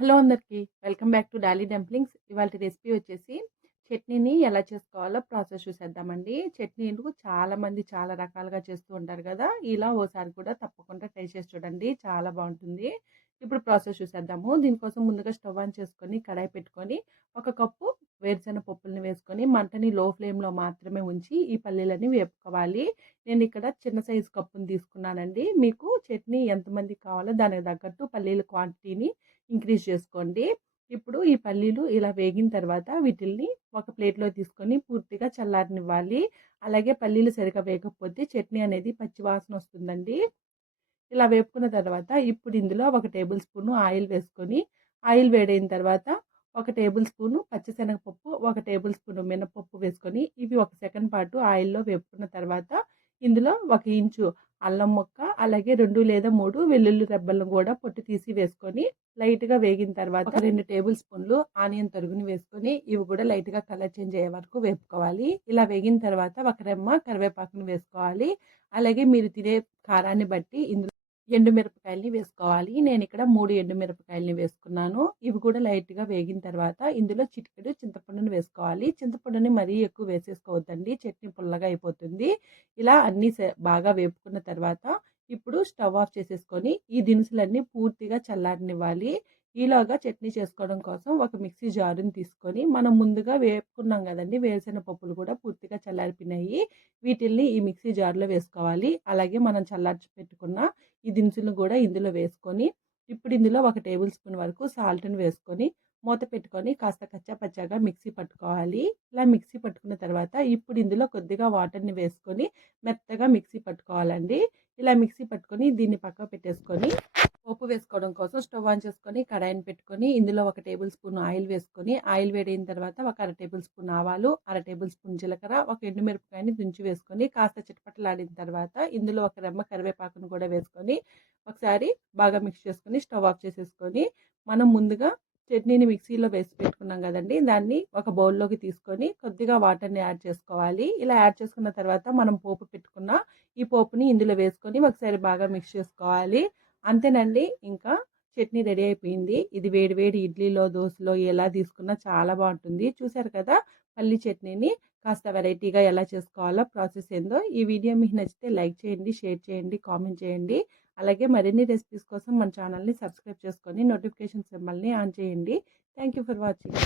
Hello అందరికీ. Welcome back to Dolly dumplings. ఇవాల్టి recipe వచ్చేసి చట్నీని ఎలా చేసుకోవాలో ప్రాసెస్ చూసేద్దామండి. చట్నీలు చాలామంది చాలా రకాలుగా చేస్తూ ఉంటారు కదా! ఇలా ఓసారి కూడా తప్పకుండా ట్రై చేసి చూడండి. చాలా బావుంటుంది. ఇప్పుడు ప్రాసెస్ చూసేద్దాము. దీనికోసం ముందుగా స్టవ్ ఆన్ చేసుకొని, కడాయి పెట్టుకొని, ఒక కప్పు వేరుశెనగ పప్పుల్ని వేసుకొని, మంటని లో ఫ్లేమ్‌లో మాత్రమే ఉంచి, ఈ పల్లీలని వేపుకోవాలి. నేనిక్కడ చిన్న సైజు కప్పుని తీసుకున్నానండి. మీకు చట్నీ ఎంతమందికి కావాలో దానికి తగ్గట్టు పల్లీల క్వాంటిటీని ఇంక్రీజ్ చేసుకోండి. ఇప్పుడు ఈ పల్లీలు ఇలా వేగిన తర్వాత వీటిల్ని ఒక ప్లేట్‌లో తీసుకొని పూర్తిగా చల్లారనివ్వాలి. అలాగే పల్లీలు సరిగ్గా వేగకపోతే చట్నీ అనేది పచ్చి వాసన వస్తుందండి. ఇలా వేపుకున్న తర్వాత ఇప్పుడు ఇందులో ఒక టేబుల్ స్పూను ఆయిల్ వేసుకొని, ఆయిల్ వేడైన తర్వాత ఒక టేబుల్ స్పూను పచ్చిశనగపప్పు, ఒక టేబుల్ స్పూను మినపప్పు వేసుకొని ఇవి ఒక సెకండ్ పాటు ఆయిల్‌లో వేపుకున్న తర్వాత ఇందులో ఒక ఇంచు అల్లం ముక్క, అలాగే 2 లేదా 3 వెల్లుల్లి రెబ్బలను కూడా పొట్టు తీసి వేసుకొని లైట్‌గా వేగిన తర్వాత ఒక 2 టేబుల్ స్పూన్లు ఆనియన్ తరుగుని వేసుకొని ఇవి కూడా లైట్‌గా కలర్ చేంజ్ అయ్యే వరకు వేపుకోవాలి. ఇలా వేగిన తర్వాత ఒక రెమ్మ కరివేపాకును వేసుకోవాలి. అలాగే మీరు తినే కారాన్ని బట్టి ఇందులో ఎండుమిరపకాయలని వేసుకోవాలి. నేనిక్కడ 3 ఎండుమిరపకాయలని వేసుకున్నాను. ఇవి కూడా లైట్‌గా వేగిన తర్వాత ఇందులో చిటికెడు చింతపండుని వేసుకోవాలి. చింతపండుని మరీ ఎక్కువ వేసేసుకోవద్దండి. చట్నీ పుల్లగా అయిపోతుంది. ఇలా అన్నీ బాగా వేపుకున్న తర్వాత ఇప్పుడు స్టవ్ ఆఫ్ చేసేసుకొని ఈ దినుసులన్నీ పూర్తిగా చల్లారనివ్వాలి. ఈలోగా చట్నీ చేసుకోవడం కోసం ఒక మిక్సీ జారుని తీసుకొని మనం ముందుగా వేపుకున్నాం కదండీ! వేరుశెనగ పప్పులు కూడా పూర్తిగా చల్లారిపోయినాయి. వీటిల్ని ఈ మిక్సీ జార్‌లో వేసుకోవాలి. అలాగే మనం చల్లార్చి పెట్టుకున్న ఈ దినుసులను కూడా ఇందులో వేసుకొని ఇప్పుడు ఇందులో ఒక టేబుల్ స్పూన్ వరకు సాల్ట్‌ని వేసుకొని మూత పెట్టుకొని కాస్త కచ్చా పచ్చాగా మిక్సీ పట్టుకోవాలి. ఇలా మిక్సీ పట్టుకున్న తర్వాత ఇప్పుడు ఇందులో కొద్దిగా వాటర్‌ని వేసుకొని మెత్తగా మిక్సీ పట్టుకోవాలండి. ఇలా మిక్సీ పట్టుకొని దీన్ని పక్కకు పెట్టేసుకొని పోపు వేసుకోవడం కోసం స్టవ్ ఆన్ చేసుకొని కడాయిని పెట్టుకొని ఇందులో ఒక టేబుల్ స్పూన్ ఆయిల్ వేసుకొని ఆయిల్ వేడైన తర్వాత ఒక అర టేబుల్ స్పూన్ ఆవాలు, అర టేబుల్ స్పూన్ జీలకర్ర, ఒక ఎండుమిరపకాయని తుంచి వేసుకొని కాస్త చిటపటలాడిన తర్వాత ఇందులో ఒక రెమ్మ కరివేపాకును కూడా వేసుకొని ఒకసారి బాగా మిక్స్ చేసుకొని స్టవ్ ఆఫ్ చేసేసుకొని మనం ముందుగా చట్నీని మిక్సీలో వేసి పెట్టుకున్నాం కదండి, దాన్ని ఒక బౌల్లోకి తీసుకొని కొద్దిగా వాటర్ని యాడ్ చేసుకోవాలి. ఇలా యాడ్ చేసుకున్న తర్వాత మనం పోపు పెట్టుకున్న ఈ పోపుని ఇందులో వేసుకొని ఒకసారి బాగా మిక్స్ చేసుకోవాలి. అంతేనండి, ఇంకా చట్నీ రెడీ అయిపోయింది. ఇది వేడి వేడి ఇడ్లీలో, దోసలో ఎలా తీసుకున్నా చాలా బాగుంటుంది. చూసారు కదా పల్లి చట్నీని కాస్త వెరైటీగా ఎలా చేసుకోవాలో ప్రాసెస్ ఏందో. ఈ వీడియో మీకు నచ్చితే లైక్ చేయండి, షేర్ చేయండి, కామెంట్ చేయండి. అలాగే మరిన్ని రెసిపీస్ కోసం మన ఛానల్ని సబ్స్క్రైబ్ చేసుకొని నోటిఫికేషన్ సింబల్ని ఆన్ చేయండి. Thank you for watching.